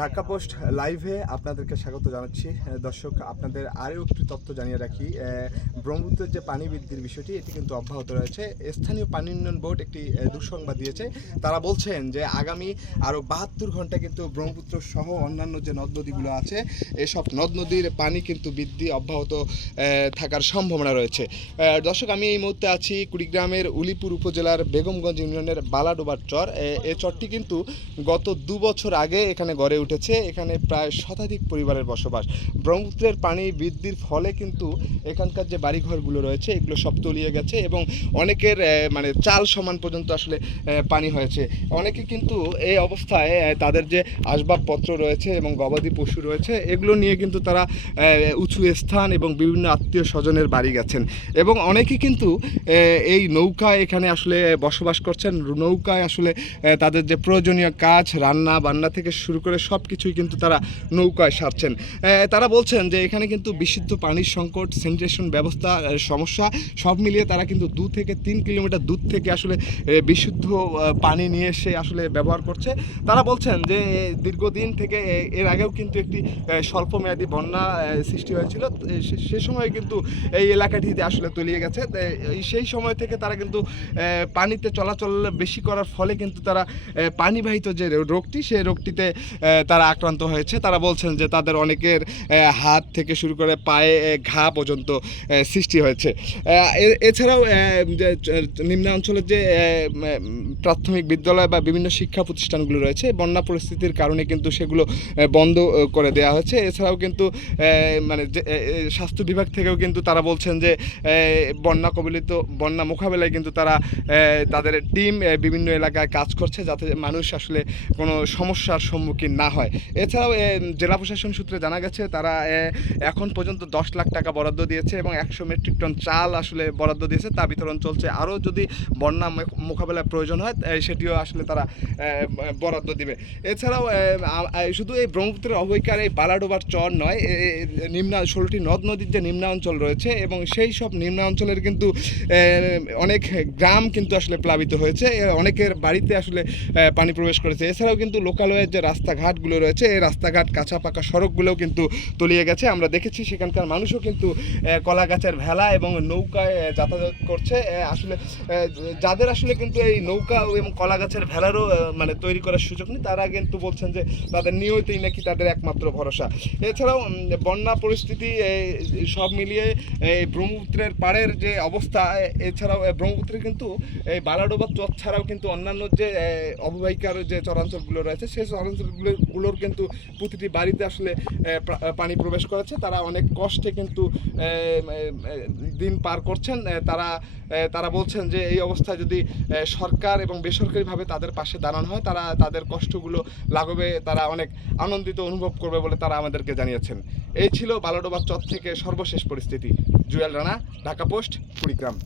Dhaka post লাইভে আপনাদেরকে স্বাগত জানাচ্ছি। দর্শক, আপনাদের আরও একটি তথ্য জানিয়ে রাখি। ব্রহ্মপুত্রের যে পানি বৃদ্ধির বিষয়টি এটি কিন্তু অব্যাহত রয়েছে। স্থানীয় পানি উন্নয়ন বোর্ড একটি দুঃসংবাদ দিয়েছে। তারা বলছেন যে আগামী আরও 72 ঘন্টা কিন্তু ব্রহ্মপুত্র সহ অন্যান্য যে নদ নদীগুলো আছে এসব নদ নদীর পানি কিন্তু বৃদ্ধি অব্যাহত থাকার সম্ভাবনা রয়েছে। দর্শক, আমি এই মুহূর্তে আছি কুড়িগ্রামের উলিপুর উপজেলার বেগমগঞ্জ ইউনিয়নের বালাডোবার চর। এই চরটি কিন্তু গত 2 বছর আগে এখানে গড়ে উঠেছে। এখানে প্রায় শতাধিক পরিবারের বসবাস। ব্রহ্মপুত্রের পানি বৃদ্ধির ফলে কিন্তু এখানকার যে বাড়িঘরগুলো রয়েছে এগুলো সব তলিয়ে গেছে এবং অনেকের মানে চাল সমান পর্যন্ত আসলে পানি হয়েছে। অনেকে কিন্তু এই অবস্থায় তাদের যে আসবাবপত্র রয়েছে এবং গবাদি পশু রয়েছে এগুলো নিয়ে কিন্তু তারা উঁচু স্থান এবং বিভিন্ন আত্মীয় স্বজনের বাড়ি গেছেন এবং অনেকে কিন্তু এই নৌকায় এখানে আসলে বসবাস করছেন। নৌকায় আসলে তাদের যে প্রয়োজনীয় কাজ, রান্না বান্না থেকে শুরু করে সব কিছুই কিন্তু তারা নৌকায় সারছেন। তারা বলছেন যে এখানে কিন্তু বিশুদ্ধ পানির সংকট, স্যানিটেশন ব্যবস্থা সমস্যা সব মিলিয়ে তারা কিন্তু 2 থেকে 3 কিলোমিটার দূর থেকে আসলে বিশুদ্ধ পানি নিয়ে এসে আসলে ব্যবহার করছে। তারা বলছেন যে দীর্ঘদিন থেকে এর আগেও কিন্তু একটি স্বল্পমেয়াদী বন্যা সৃষ্টি হয়েছিল। সে সময় কিন্তু এই এলাকাটিতে আসলে তলিয়ে গেছে। সেই সময় থেকে তারা কিন্তু পানিতে চলাচল বেশি করার ফলে কিন্তু তারা পানিবাহিত যে রোগটি সেই রোগটিতে তারা আক্রান্ত হয়েছে। তারা বলছেন যে তাদের অনেকের হাত থেকে শুরু করে পায়ে ঘা পর্যন্ত সৃষ্টি হয়েছে। এছাড়াও নিম্নাঞ্চলের যে প্রাথমিক বিদ্যালয় বা বিভিন্ন শিক্ষা প্রতিষ্ঠানগুলো রয়েছে বন্যা পরিস্থিতির কারণে কিন্তু সেগুলো বন্ধ করে দেওয়া হয়েছে। এছাড়াও কিন্তু মানে স্বাস্থ্য বিভাগ থেকেও কিন্তু তারা বলছেন যে বন্যা কবলিত বন্যা মোকাবেলায় কিন্তু তারা তাদের টিম বিভিন্ন এলাকায় কাজ করছে যাতে মানুষ আসলে কোনো সমস্যার সম্মুখীন না হয়। এছাড়াও জেলা প্রশাসন সূত্রে জানা গেছে তারা এখন পর্যন্ত 10 লাখ টাকা বরাদ্দ দিয়েছে এবং 100 মেট্রিক টন চাল আসলে বরাদ্দ দিয়েছে, তা বিতরণ চলছে। আরও যদি বন্যা মোকাবেলায় প্রয়োজন হয় সেটিও আসলে তারা বরাদ্দ দিবে। এছাড়াও শুধু এই ব্রহ্মপুত্রের অবৈকার এই বালাডোবার চর নয়, 16টি নদ নদীর যে নিম্নাঞ্চল রয়েছে এবং সেই সব নিম্নাঞ্চলের কিন্তু অনেক গ্রাম কিন্তু আসলে প্লাবিত হয়েছে। অনেকের বাড়িতে আসলে পানি প্রবেশ করেছে। এছাড়াও কিন্তু লোকালয়ের যে রাস্তাঘাটগুলো রয়েছে এই রাস্তাঘাট, কাঁচা পাকা সড়কগুলোও কিন্তু তলিয়ে গেছে। আমরা দেখেছি সেখানকার মানুষও কিন্তু কলা গাছের ভেলা এবং নৌকায় যাতায়াত করছে। আসলে যাদের আসলে কিন্তু এই নৌকা এবং কলা গাছের ভেলারও মানে তৈরি করার সুযোগ নেই, তারা কিন্তু বলছেন যে তাদের নিয়তই নাকি তাদের একমাত্র ভরসা। এছাড়াও বন্যা পরিস্থিতি সব মিলিয়ে এই ব্রহ্মপুত্রের পাড়ের যে অবস্থা, এছাড়াও ব্রহ্মপুত্রের কিন্তু এই বালাডোবা চর ছাড়াও কিন্তু অন্যান্য যে অববাহিকার যে চরাঞ্চলগুলো রয়েছে সেই চরাঞ্চলগুলোর কিন্তু প্রতিটি বাড়িতে আসলে পানি প্রবেশ করেছে। তারা অনেক কষ্টে কিন্তু দিন পার করছেন। তারা বলছেন যে এই অবস্থায় যদি সরকার এবং বেসরকারিভাবে তাদের পাশে দাঁড়ানো হয় তারা তাদের কষ্টগুলো লাঘবে তারা অনেক আনন্দিত অনুভব করবে বলে তারা আমাদেরকে জানিয়েছেন। এই ছিল বালাডোবা চর থেকে সর্বশেষ পরিস্থিতি। জুয়েল রানা, ঢাকা পোস্ট, কুড়িগ্রাম।